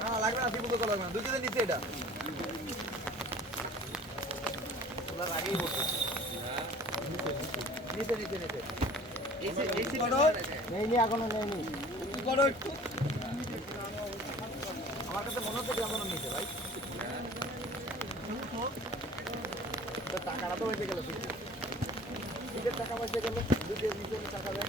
হ্যাঁ, লাগবে না শিবুকে লাগবে না। দুজনের নিচে এটা। আমার কাছে মনে হচ্ছে এখনও নিচে ভাই। টাকাটা তো বেঁচে গেল নিজের টাকা বেঁচে গেল দুধের নিজের টাকা আমার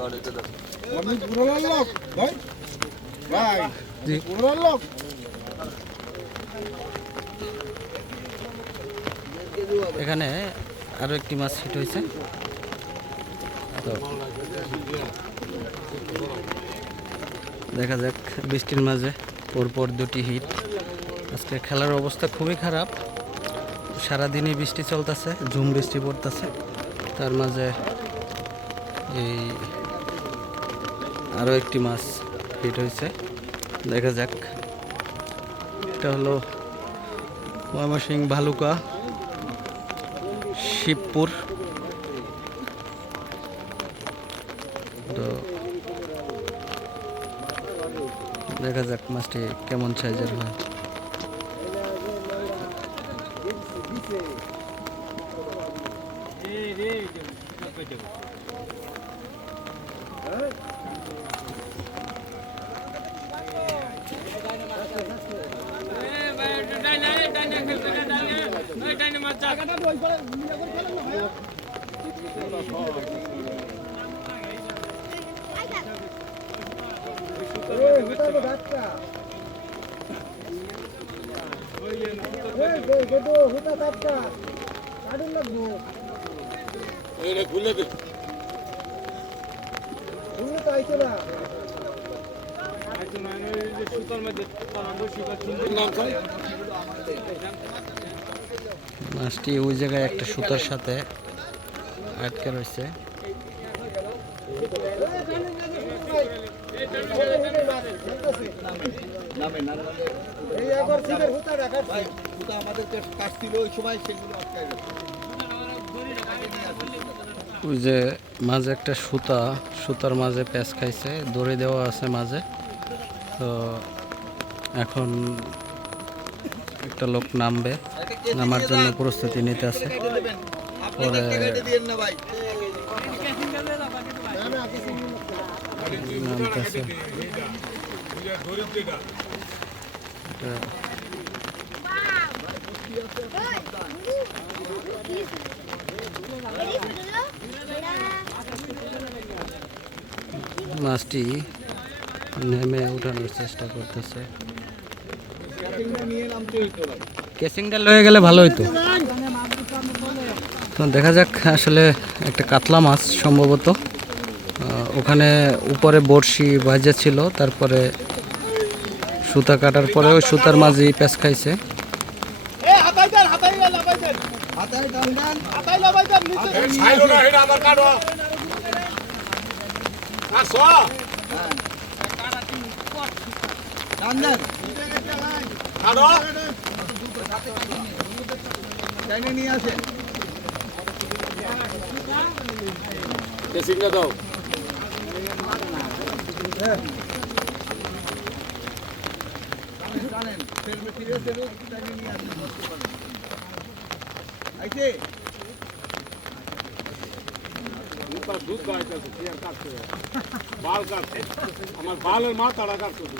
আমি পুরোনো লোক ভাই। ভাই পুরোনো লোক। এখানে আরও একটি মাছ হিট হয়েছে। তো দেখা যাক বৃষ্টির মাঝে পরপর দুটি হিট। আজকে খেলার অবস্থা খুবই খারাপ। সারাদিনই বৃষ্টি চলতেছে ঝুম বৃষ্টি পড়তেছে। তার মাঝে এই আরও একটি মাছ হিট হয়েছে। দেখা যাক। এটা হলো ময়মনসিং ভালুকা, শিবপুর। তো দেখা যাক মাছটি কেমন সাইজের হয়। হুটা তাপটা কাটুন লাগবো খুলে মাছটি ওই জায়গায় একটা সুতার সাথে আটকে রয়েছে সুতা আমাদেরকে কাটছিল ওই সময় সেগুলো আটকায়। ওই যে মাঝে একটা সুতা, সুতার মাঝে প্যাঁচ খাইছে, দড়ি দেওয়া আছে মাঝে। তো এখন একটা লোক নামবে, নামার জন্য প্রস্তুতি নিতে আছে। পরে নামতেছে। মাছটি নেমে উঠানোর চেষ্টা করতেছে। কেসিংটা লয়ে গেলে ভালো হইতো তো দেখা যাক আসলে একটা কাতলা মাছ সম্ভবত। ওখানে উপরে বড়শি বাজা ছিল তারপরে সুতা কাটার পরে ওই সুতার মাঝেই প্যাঁচ খাইছে। হাতায় টান দেন টান দেন টাইনে নিয়ে আসেন টানেন ফেলবে ফিরে ফেলবে টাইনে তার দুধ গাইতেছে কি আর কাটতে? বাল কাটছে আমার বালের মাথাটা কাটতে হবে।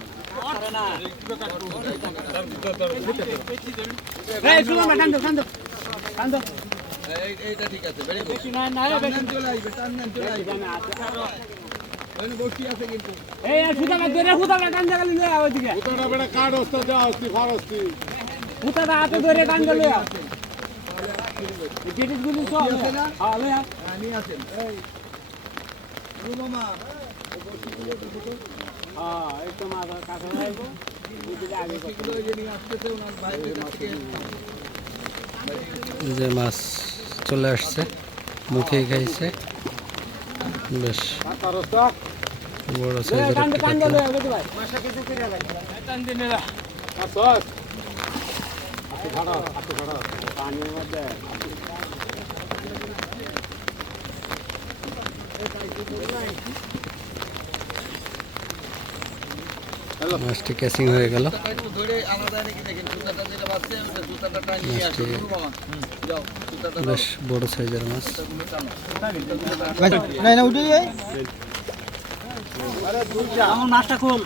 এই- এইটা ঠিক আছে very good. টান চলে আসবে, টান টান চলে আসবে। ওখানে বসি আছে কিন্তু। উতরা বেটা কাঠ অস্ত দেওয়া অস্তি ফার অস্তি হ্যাঁ, নিয়ে আসেন। এই, যে মাছ চলে আসছে মুখেই খাইছে। বেশ। বড় সাইজের পানির মধ্যে মাছটি ক্যাচিং হয়ে গেল জুতাটা একটু ধরে আলাদা রেখে দেখেন, জুতাটা যেটা বাজছে, ওটা জুতাটা টানিয়ে নিয়ে আসো, মাছটি- অনু মামা। যাও, হয়ে গেল। বেশ বড় সাইজের মাছ। মাছটা খোল।